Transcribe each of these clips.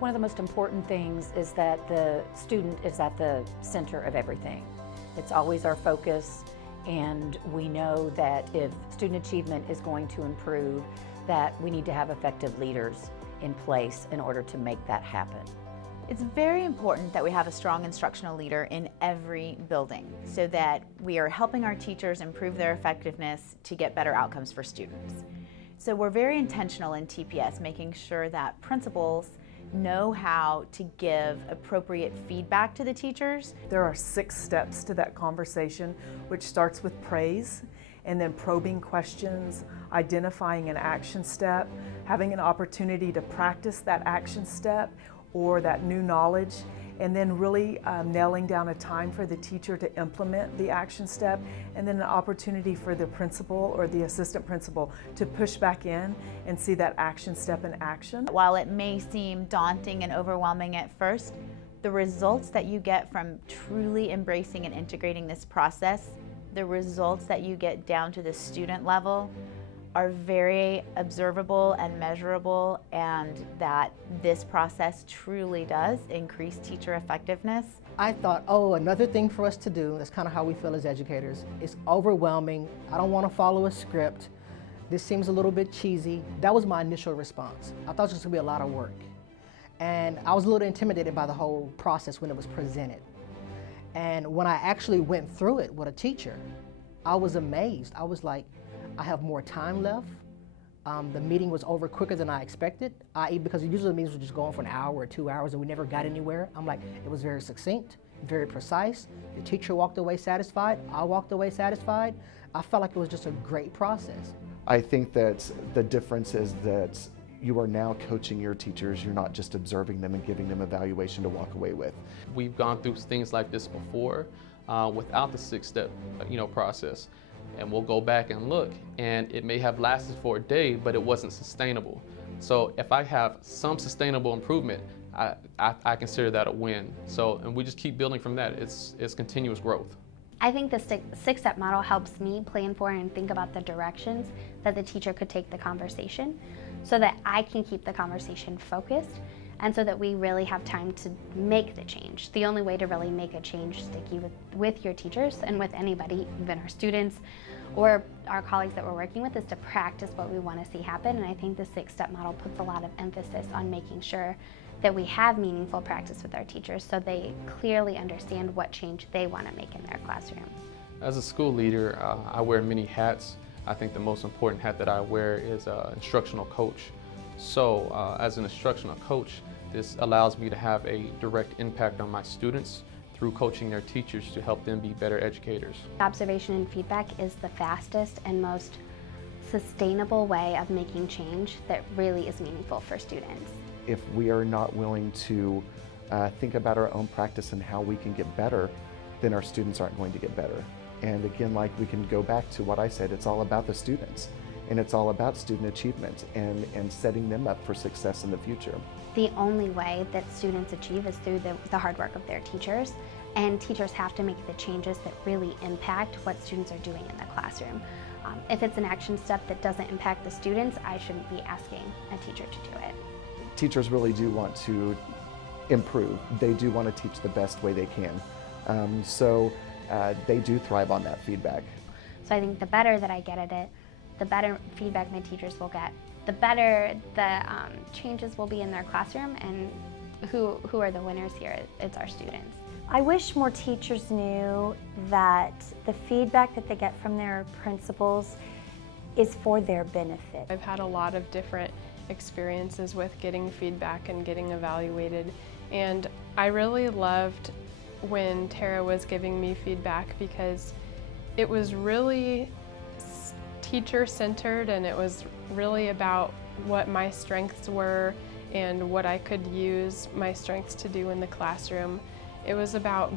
One of the most important things is that the student is at the center of everything. It's always our focus, and we know that if student achievement is going to improve, that we need to have effective leaders in place in order to make that happen. It's very important that we have a strong instructional leader in every building so that we are helping our teachers improve their effectiveness to get better outcomes for students. So we're very intentional in TPS, making sure that principals know how to give appropriate feedback to the teachers. There are 6 steps to that conversation, which starts with praise, and then probing questions, identifying an action step, having an opportunity to practice that action step or that new knowledge, and then really nailing down a time for the teacher to implement the action step, and then an opportunity for the principal or the assistant principal to push back in and see that action step in action. While it may seem daunting and overwhelming at first, the results that you get from truly embracing and integrating this process, the results that you get down to the student level, are very observable and measurable, and that this process truly does increase teacher effectiveness. I thought, oh, another thing for us to do, that's kind of how we feel as educators. It's overwhelming. I don't want to follow a script. This seems a little bit cheesy. That was my initial response. I thought it was just going to be a lot of work. And I was a little intimidated by the whole process when it was presented. And when I actually went through it with a teacher, I was amazed. I was like, I have more time left. The meeting was over quicker than I expected, i.e. because usually the meetings were just going for an hour or 2 hours and we never got anywhere. I'm like, it was very succinct, very precise. The teacher walked away satisfied. I walked away satisfied. I felt like it was just a great process. I think that the difference is that you are now coaching your teachers. You're not just observing them and giving them evaluation to walk away with. We've gone through things like this before without the 6-step process. And we'll go back and look, and it may have lasted for a day, but it wasn't sustainable. So if I have some sustainable improvement, I consider that a win. So, and we just keep building from that. It's continuous growth. I think the 6-step model helps me plan for and think about the directions that the teacher could take the conversation so that I can keep the conversation focused and so that we really have time to make the change. The only way to really make a change sticky with your teachers and with anybody, even our students or our colleagues that we're working with, is to practice what we want to see happen. And I think the 6-step model puts a lot of emphasis on making sure that we have meaningful practice with our teachers so they clearly understand what change they want to make in their classroom. As a school leader, I wear many hats. I think the most important hat that I wear is instructional coach. So as an instructional coach, this allows me to have a direct impact on my students through coaching their teachers to help them be better educators. Observation and feedback is the fastest and most sustainable way of making change that really is meaningful for students. If we are not willing to think about our own practice and how we can get better, then our students aren't going to get better. And again, like we can go back to what I said, it's all about the students. And it's all about student achievement and setting them up for success in the future. The only way that students achieve is through the hard work of their teachers, and teachers have to make the changes that really impact what students are doing in the classroom. If it's an action step that doesn't impact the students, I shouldn't be asking a teacher to do it. Teachers really do want to improve. They do want to teach the best way they can. So they do thrive on that feedback. So I think the better that I get at it, the better feedback my teachers will get, the better the changes will be in their classroom, and who are the winners here? It's our students. I wish more teachers knew that the feedback that they get from their principals is for their benefit. I've had a lot of different experiences with getting feedback and getting evaluated, and I really loved when Tara was giving me feedback because it was really teacher-centered, and it was really about what my strengths were and what I could use my strengths to do in the classroom. It was about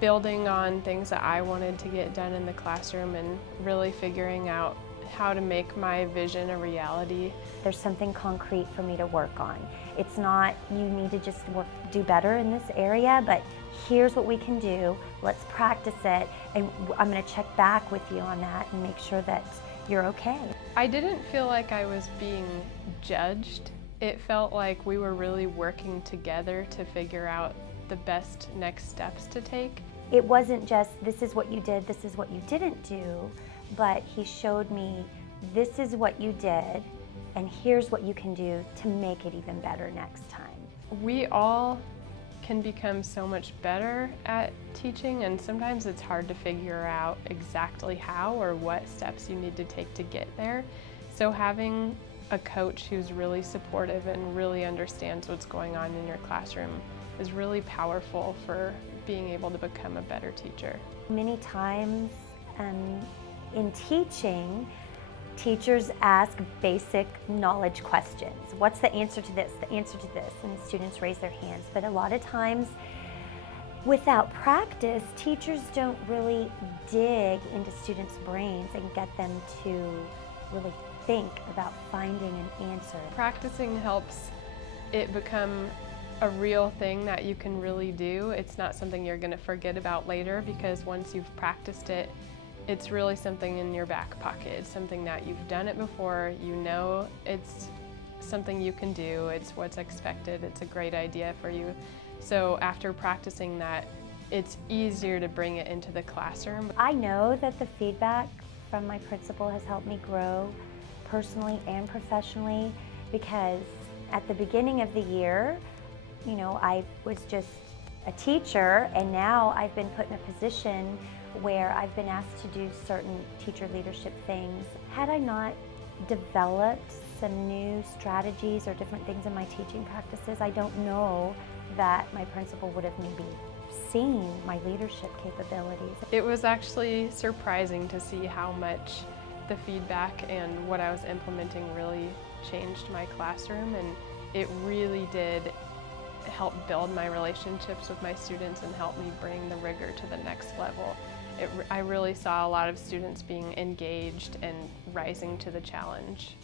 building on things that I wanted to get done in the classroom and really figuring out how to make my vision a reality. There's something concrete for me to work on. It's not you need to just do better in this area, but here's what we can do, let's practice it, and I'm going to check back with you on that and make sure that you're okay. I didn't feel like I was being judged It felt like we were really working together to figure out the best next steps to take. It wasn't just, this is what you did, this is what you didn't do, but he showed me, this is what you did, and here's what you can do to make it even better next time. We all can become so much better at teaching, and sometimes it's hard to figure out exactly how or what steps you need to take to get there. So having a coach who's really supportive and really understands what's going on in your classroom is really powerful for being able to become a better teacher. Many times in teaching, teachers ask basic knowledge questions. What's the answer to this? The answer to this? And the students raise their hands. But a lot of times, without practice, teachers don't really dig into students' brains and get them to really think about finding an answer. Practicing helps it become a real thing that you can really do. It's not something you're going to forget about later, because once you've practiced it, it's really something in your back pocket. It's something that you've done it before, you know it's something you can do, it's what's expected, it's a great idea for you. So after practicing that, it's easier to bring it into the classroom. I know that the feedback from my principal has helped me grow personally and professionally, because at the beginning of the year, you know, I was just a teacher, and now I've been put in a position where I've been asked to do certain teacher leadership things. Had I not developed some new strategies or different things in my teaching practices, I don't know that my principal would have maybe seen my leadership capabilities. It was actually surprising to see how much the feedback and what I was implementing really changed my classroom, and it really did help build my relationships with my students and help me bring the rigor to the next level. I really saw a lot of students being engaged and rising to the challenge.